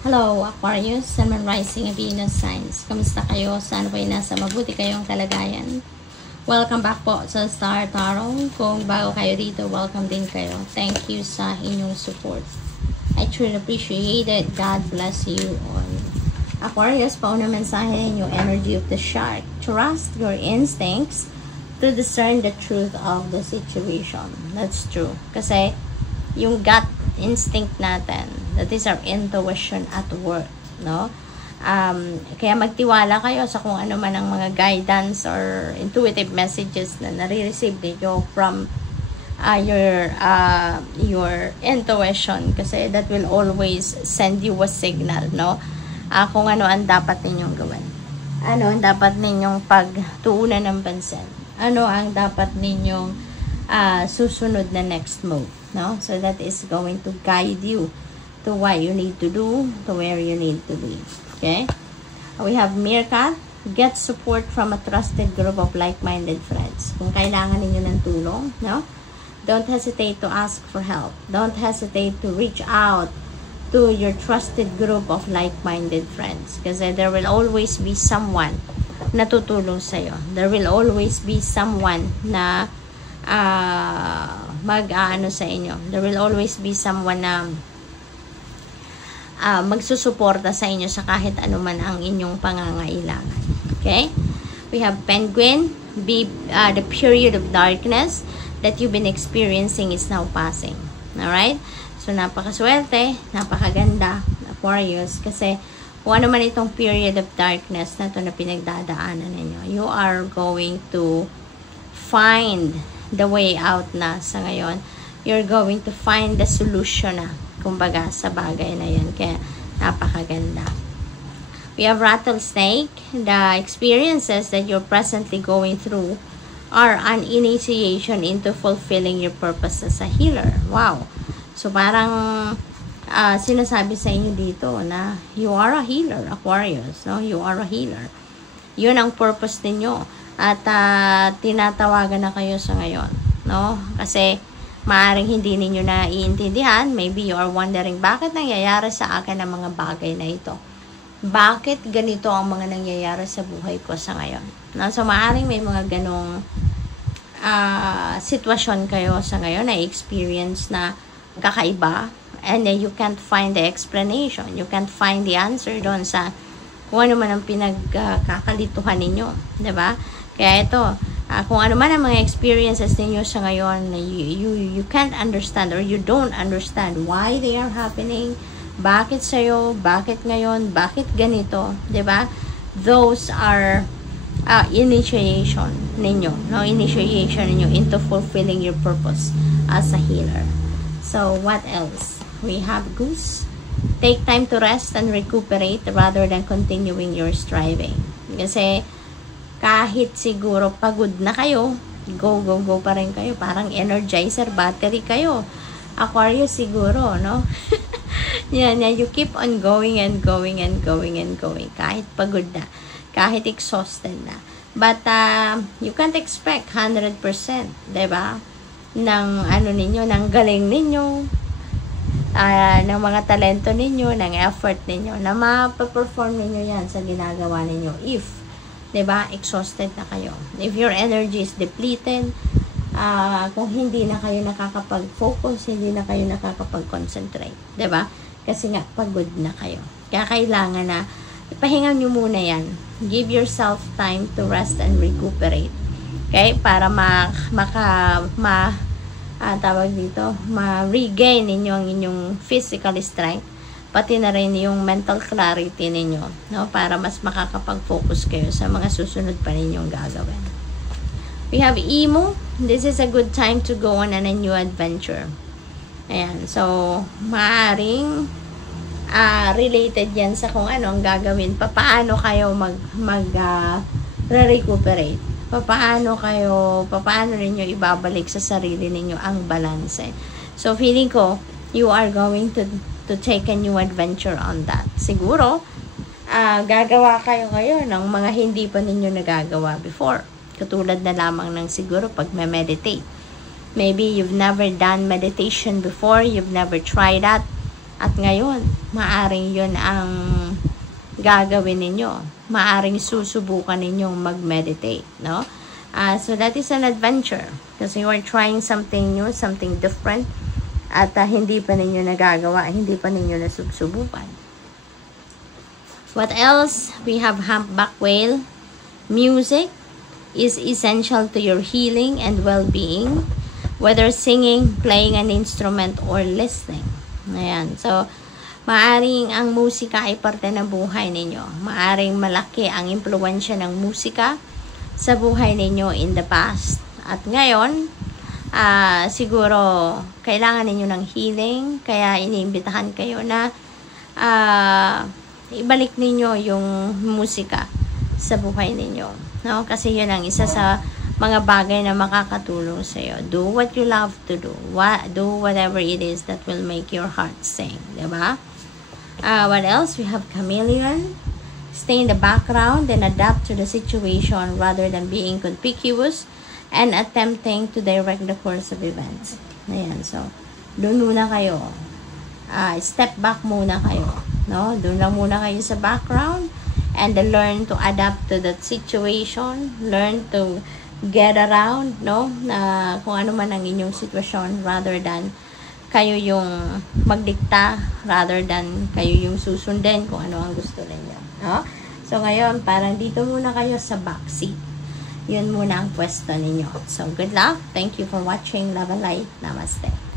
Hello, Aquarius, Sun, Moon, Rising, and Venus signs. Kamusta kayo? Sana po ay nasa mabuti kayong kalagayan. Welcome back po sa Star Tarot. Kung bago kayo dito, welcome din kayo. Thank you sa inyong support. I truly appreciate it. God bless you all. Aquarius, pauna mensahe yung energy of the shark. Trust your instincts to discern the truth of the situation. That's true. Kasi yung gut instinct natin, that is our intuition at work, no? Kaya magtiwala kayo sa kung ano man ang mga guidance or intuitive messages na nare-receive niyo from your intuition, kasi that will always send you a signal, no? Kung ano ang dapat ninyong gawin, ano ang dapat ninyong pagtuunan ng pansin, ano ang dapat ninyong susunod na next move, no? So that is going to guide you to what you need to do, to where you need to be. Okay? We have Meerkat. Get support from a trusted group of like-minded friends. Kung kailangan ninyo ng tulong, no? Don't hesitate to ask for help. Don't hesitate to reach out to your trusted group of like-minded friends. Kasi there will always be someone na tutulong sa'yo. There will always be someone na mag-aano sa inyo. There will always be someone na magsusuporta sa inyo sa kahit anuman ang inyong pangangailangan. Okay? We have Penguin. The period of darkness that you've been experiencing is now passing. Alright? So, napakaswerte, napakaganda, Aquarius, kasi kung ano man itong period of darkness na ito na pinagdadaanan ninyo, you are going to find the way out na sa ngayon. You're going to find the solution na, kumbaga, sa bagay na yan. Kaya, napakaganda. We have Rattlesnake. The experiences that you're presently going through are an initiation into fulfilling your purpose as a healer. Wow! So, parang sinasabi sa inyo dito na you are a healer, Aquarius. No? You are a healer. Yun ang purpose ninyo. At tinatawagan na kayo sa ngayon, no? Kasi maaring hindi ninyo na iintindihan. Maybe you are wondering, bakit nangyayari sa akin ang mga bagay na ito? Bakit ganito ang mga nangyayari sa buhay ko sa ngayon? No? So maaring may mga ganong sitwasyon kayo sa ngayon na experience na kakaiba, and then you can't find the explanation. You can't find the answer doon sa kung ano man ang pinagkakalituhan ninyo, diba? Kaya ito, kung ano man ang mga experiences ninyo sa ngayon, you can't understand or you don't understand why they are happening, bakit sa'yo, bakit ngayon, bakit ganito, diba? Those are initiation ninyo, no? Initiation ninyo into fulfilling your purpose as a healer. So, what else? We have Goose. Take time to rest and recuperate rather than continuing your striving. Kasi, kahit siguro pagod na kayo, go pa rin kayo. Parang energizer battery kayo. Aquarius siguro, no? yan, you keep on going and going and going and going. Kahit pagod na. Kahit exhausted na. But, you can't expect 100%, diba? Ng ano ninyo, ng galing ninyo, ng mga talento ninyo, ng effort ninyo, na ma-perform ninyo yan sa ginagawa ninyo. If diba, exhausted na kayo. If your energy is depleted, kung hindi na kayo nakakapag-focus, hindi na kayo nakakapag-concentrate. Diba? Kasi nga, pagod na kayo. Kaya kailangan na, ipahingan nyo muna yan. Give yourself time to rest and recuperate. Okay? Para tawag dito, ma-regain ninyo ang inyong physical strength, pati na rin yung mental clarity ninyo, no? Para mas makakapag-focus kayo sa mga susunod pa ninyong gagawin. We have Emu. This is a good time to go on a new adventure. Ayan. So, maaring related yan sa kung ano ang gagawin. Paano kayo recuperate? Paano ninyo ibabalik sa sarili ninyo ang balance? So, feeling ko, you are going to take a new adventure on that. Siguro, gagawa kayo ngayon ng mga hindi pa ninyo nagagawa before. Katulad na lamang ng siguro pag meditate. Maybe you've never done meditation before, you've never tried that. At ngayon, maaring yun ang gagawin ninyo. Maaring susubukan ninyong mag-meditate, no? So that is an adventure kasi you are trying something new, something different, at hindi pa ninyo nagagawa, hindi pa ninyo nasusubukan. What else? We have humpback whale. Music is essential to your healing and well-being, whether singing, playing an instrument, or listening. Ayan. So, maaring ang musika ay parte ng buhay ninyo. Maaring malaki ang impluwensya ng musika sa buhay ninyo in the past. At ngayon, siguro, kailangan ninyo ng healing, kaya iniimbitahan kayo na ibalik ninyo yung musika sa buhay ninyo. No? Kasi yun ang isa sa mga bagay na makakatulong sa iyo. Do what you love to do. Do whatever it is that will make your heart sing. Diba? What else? We have chameleon. Stay in the background and adapt to the situation rather than being conspicuous and attempting to direct the course of events. Ayan. So, doon muna kayo. Step back muna kayo. No? Doon lang muna kayo sa background and learn to adapt to that situation. Learn to get around, no? Kung ano man ang inyong sitwasyon rather than kayo yung magdikta, rather than kayo yung susundin kung ano ang gusto ninyo, no? So ngayon, parang dito muna kayo sa backseat. Yun muna ang pwesto ninyo. So good luck. Thank you for watching. Love and light. Namaste.